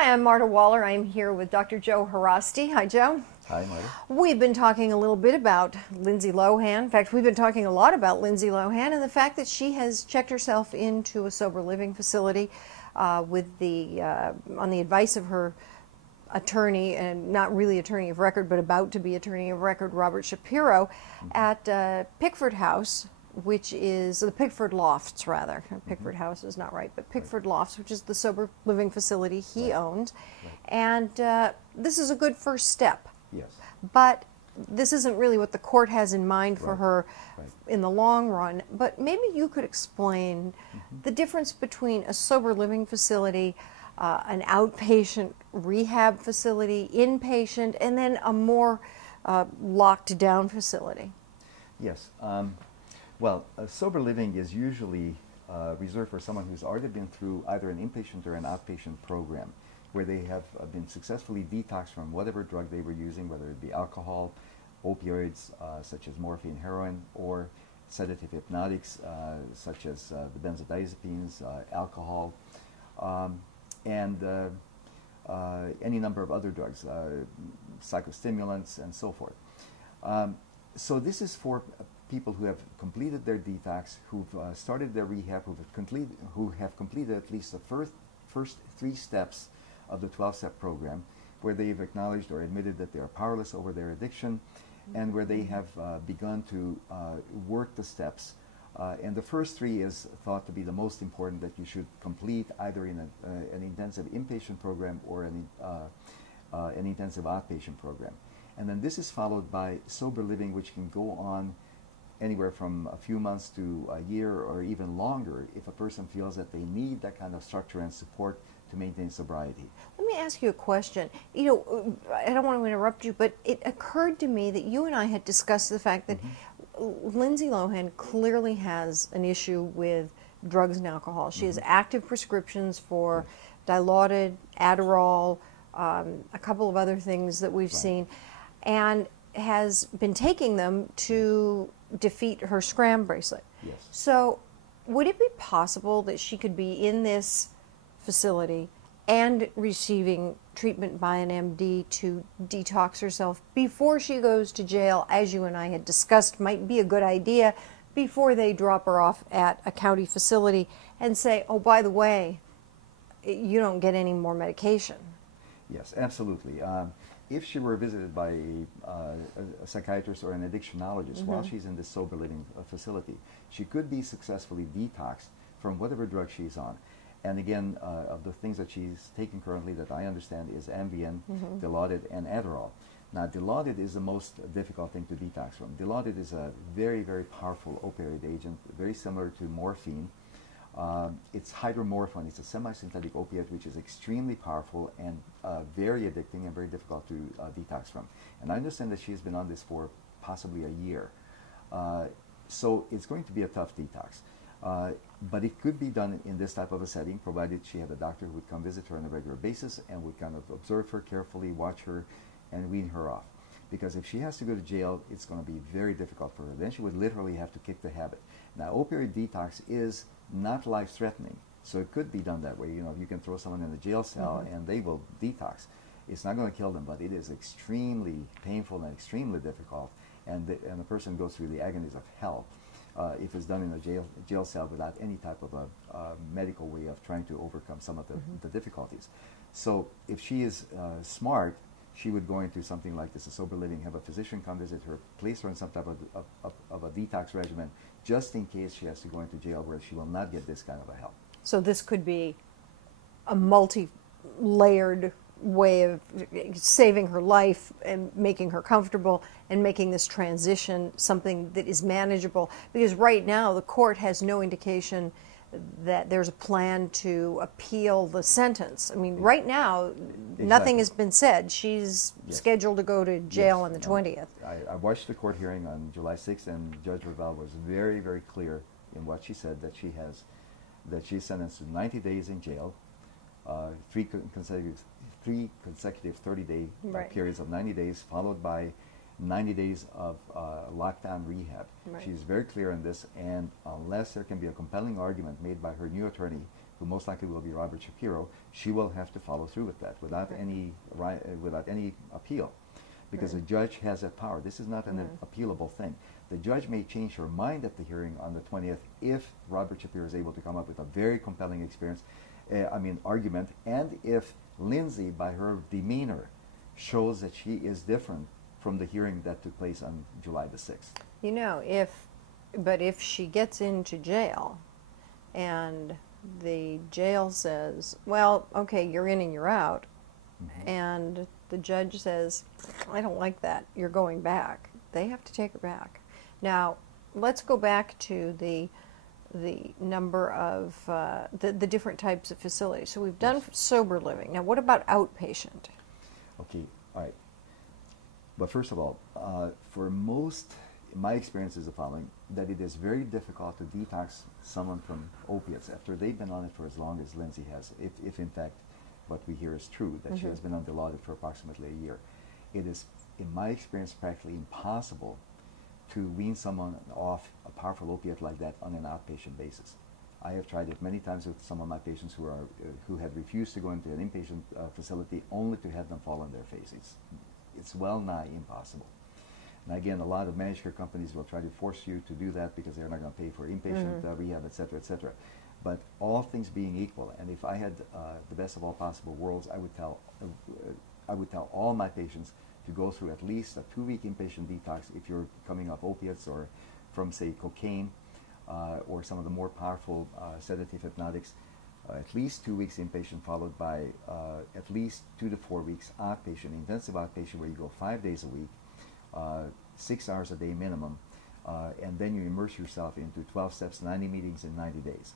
Hi, I'm Marta Waller. I'm here with Dr. Joe Haraszti. Hi, Joe. Hi, Marta. We've been talking a little bit about Lindsey Lohan. In fact, we've been talking a lot about Lindsey Lohan and the fact that she has checked herself into a sober living facility with on the advice of her attorney, and not really attorney of record, but about to be attorney of record, Robert Shapiro, at Pickford House, which is the Pickford Lofts, rather. Pickford House is not right, but Pickford Lofts, which is the sober living facility he owns. And this is a good first step. Yes. But this isn't really what the court has in mind for her in the long run. But maybe you could explain the difference between a sober living facility, an outpatient rehab facility, inpatient, and then a more locked down facility. Yes. Well, sober living is usually reserved for someone who's already been through either an inpatient or an outpatient program where they have been successfully detoxed from whatever drug they were using, whether it be alcohol, opioids such as morphine, heroin, or sedative hypnotics such as the benzodiazepines, alcohol, and any number of other drugs, psychostimulants, and so forth. So this is for people who have completed their detox, who've started their rehab, who have completed at least the first 3 steps of the 12-step program, where they've acknowledged or admitted that they are powerless over their addiction, and where they have begun to work the steps. And the first 3 is thought to be the most important, that you should complete either in an intensive inpatient program or an intensive outpatient program. And then this is followed by sober living, which can go on anywhere from a few months to a year or even longer if a person feels that they need that kind of structure and support to maintain sobriety. Let me ask you a question. You know, I don't want to interrupt you, but it occurred to me that you and I had discussed the fact that Lindsey Lohan clearly has an issue with drugs and alcohol. She has active prescriptions for Dilaudid, Adderall, a couple of other things that we've seen, and has been taking them to defeat her scram bracelet. Yes. So would it be possible that she could be in this facility and receiving treatment by an MD to detox herself before she goes to jail, as you and I had discussed might be a good idea, before they drop her off at a county facility and say, oh, by the way, you don't get any more medication? Yes, absolutely. If she were visited by a psychiatrist or an addictionologist while she's in this sober living facility, she could be successfully detoxed from whatever drug she's on. And again, of the things that she's taking currently that I understand is Ambien, Dilaudid, and Adderall. Now, Dilaudid is the most difficult thing to detox from. Dilaudid is a very, very powerful opioid agent, very similar to morphine. It's hydromorphone. It's a semi-synthetic opiate which is extremely powerful and very addicting and very difficult to detox from. And I understand that she's been on this for possibly a year. So it's going to be a tough detox. But it could be done in this type of a setting, provided she had a doctor who would come visit her on a regular basis and would kind of observe her carefully, watch her, and wean her off. Because if she has to go to jail, it's going to be very difficult for her. Then she would literally have to kick the habit. Now, opioid detox is not life-threatening, so it could be done that way. You know, you can throw someone in a jail cell and they will detox. It's not going to kill them, but it is extremely painful and extremely difficult, and the person goes through the agonies of hell if it's done in a jail cell without any type of a medical way of trying to overcome some of the difficulties. So if she is smart, she would go into something like this, a sober living, have a physician come visit her, place her on some type of a detox regimen, just in case she has to go into jail where she will not get this kind of a help. So this could be a multi-layered way of saving her life and making her comfortable and making this transition something that is manageable. Because right now the court has no indication that there's a plan to appeal the sentence. I mean, right now, nothing has been said. She's scheduled to go to jail on the 20th. I watched the court hearing on July 6th, and Judge Revel was very, very clear in what she said, that she's sentenced to 90 days in jail, 3 consecutive 30-day periods of 90 days, followed by 90 days of lockdown rehab. She's very clear on this, and unless there can be a compelling argument made by her new attorney who most likely will be Robert Shapiro, she will have to follow through with that without any appeal, because the judge has that power. This is not an appealable thing. The judge may change her mind at the hearing on the 20th if Robert Shapiro is able to come up with a very compelling argument, and if Lindsey, by her demeanor, shows that she is different from the hearing that took place on July the 6th. You know, if she gets into jail and the jail says, well, okay, you're in and you're out, and the judge says, I don't like that, you're going back, they have to take her back. Now, let's go back to the number of the different types of facilities. So we've done sober living. Now, what about outpatient? Okay, all right. But first of all, for most, my experience is the following, that it is very difficult to detox someone from opiates after they've been on it for as long as Lindsey has, if in fact what we hear is true, that she has been on Dilaudid for approximately a year. It is, in my experience, practically impossible to wean someone off a powerful opiate like that on an outpatient basis. I have tried it many times with some of my patients who had refused to go into an inpatient facility only to have them fall on their face. It's well nigh impossible. And again, a lot of managed care companies will try to force you to do that because they're not going to pay for inpatient rehab, et cetera, et cetera. But all things being equal, and if I had the best of all possible worlds, I would tell all my patients to go through at least a 2-week inpatient detox if you're coming off opiates or from, say, cocaine or some of the more powerful sedative hypnotics. At least 2 weeks inpatient, followed by at least 2 to 4 weeks outpatient, intensive outpatient, where you go 5 days a week, 6 hours a day minimum, and then you immerse yourself into 12 steps, 90 meetings in 90 days.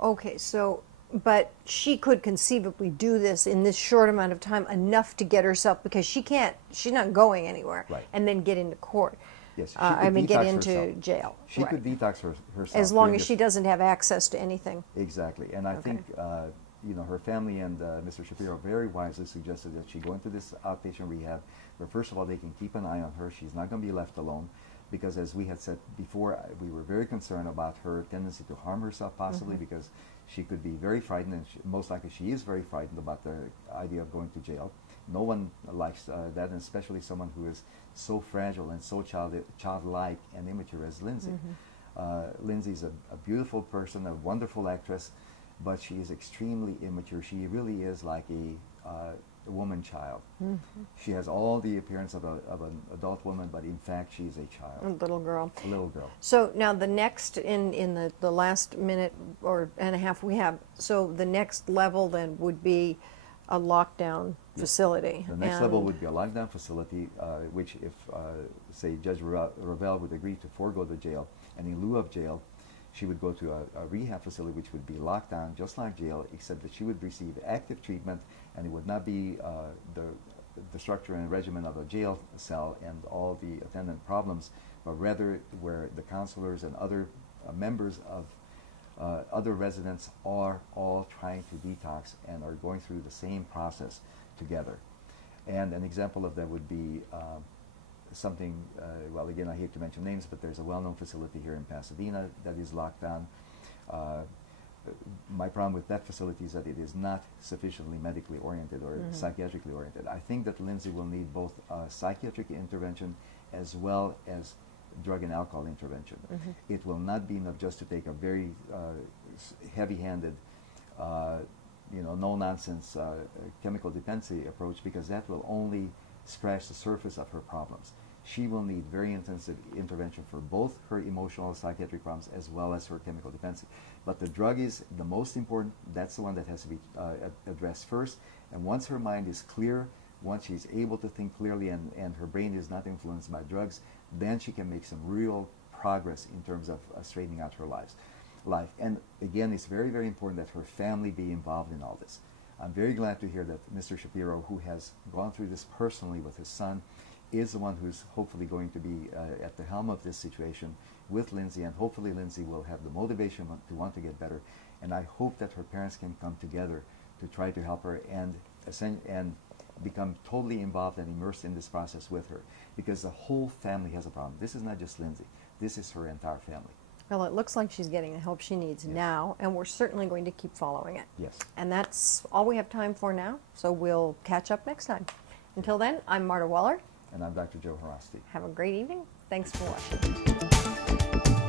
Okay, so, but she could conceivably do this in this short amount of time, enough to get herself, because she's not going anywhere, right, and then get into court. Yes, get into jail. She could detox herself. As long as she doesn't have access to anything. Exactly, and I think her family and Mr. Shapiro very wisely suggested that she go into this outpatient rehab, where first of all they can keep an eye on her. She's not going to be left alone, because as we had said before, we were very concerned about her tendency to harm herself possibly, because she could be very frightened, and most likely she is very frightened about the idea of going to jail. No one likes that, and especially someone who is so fragile and so childlike and immature as Lindsey. Lindsey's a beautiful person, a wonderful actress, but she is extremely immature. She really is like a woman child. She has all the appearance of an adult woman, but in fact she's a child. A little girl. A little girl. So now the next, in the last minute or and a half we have, so the next level then would be a lockdown facility. The next level would be a lockdown facility, which if, say, Judge Revel would agree to forego the jail, and in lieu of jail, she would go to a rehab facility which would be locked down just like jail, except that she would receive active treatment, and it would not be the structure and regimen of a jail cell and all the attendant problems, but rather where the counselors and other members of other residents are all trying to detox and are going through the same process together. And an example of that would be something, well, again, I hate to mention names, but there's a well-known facility here in Pasadena that is locked down. My problem with that facility is that it is not sufficiently medically oriented or psychiatrically oriented. I think that Lindsey will need both psychiatric intervention as well as drug and alcohol intervention. It will not be enough just to take a very heavy-handed, no-nonsense chemical dependency approach, because that will only scratch the surface of her problems. She will need very intensive intervention for both her emotional and psychiatric problems as well as her chemical dependency. But the drug is the most important. That's the one that has to be addressed first. And once her mind is clear, once she's able to think clearly and her brain is not influenced by drugs, then she can make some real progress in terms of straightening out her life. And again, it's very, very important that her family be involved in all this. I'm very glad to hear that Mr. Shapiro, who has gone through this personally with his son, is the one who's hopefully going to be at the helm of this situation with Lindsey, and hopefully Lindsey will have the motivation to want to get better. And I hope that her parents can come together to try to help her and become totally involved and immersed in this process with her, because the whole family has a problem. This is not just Lindsey. This is her entire family. Well, it looks like she's getting the help she needs now, and we're certainly going to keep following it. Yes. And that's all we have time for now, so we'll catch up next time. Until then, I'm Marta Waller. And I'm Dr. Joe Haraszti. Have a great evening. Thanks for watching.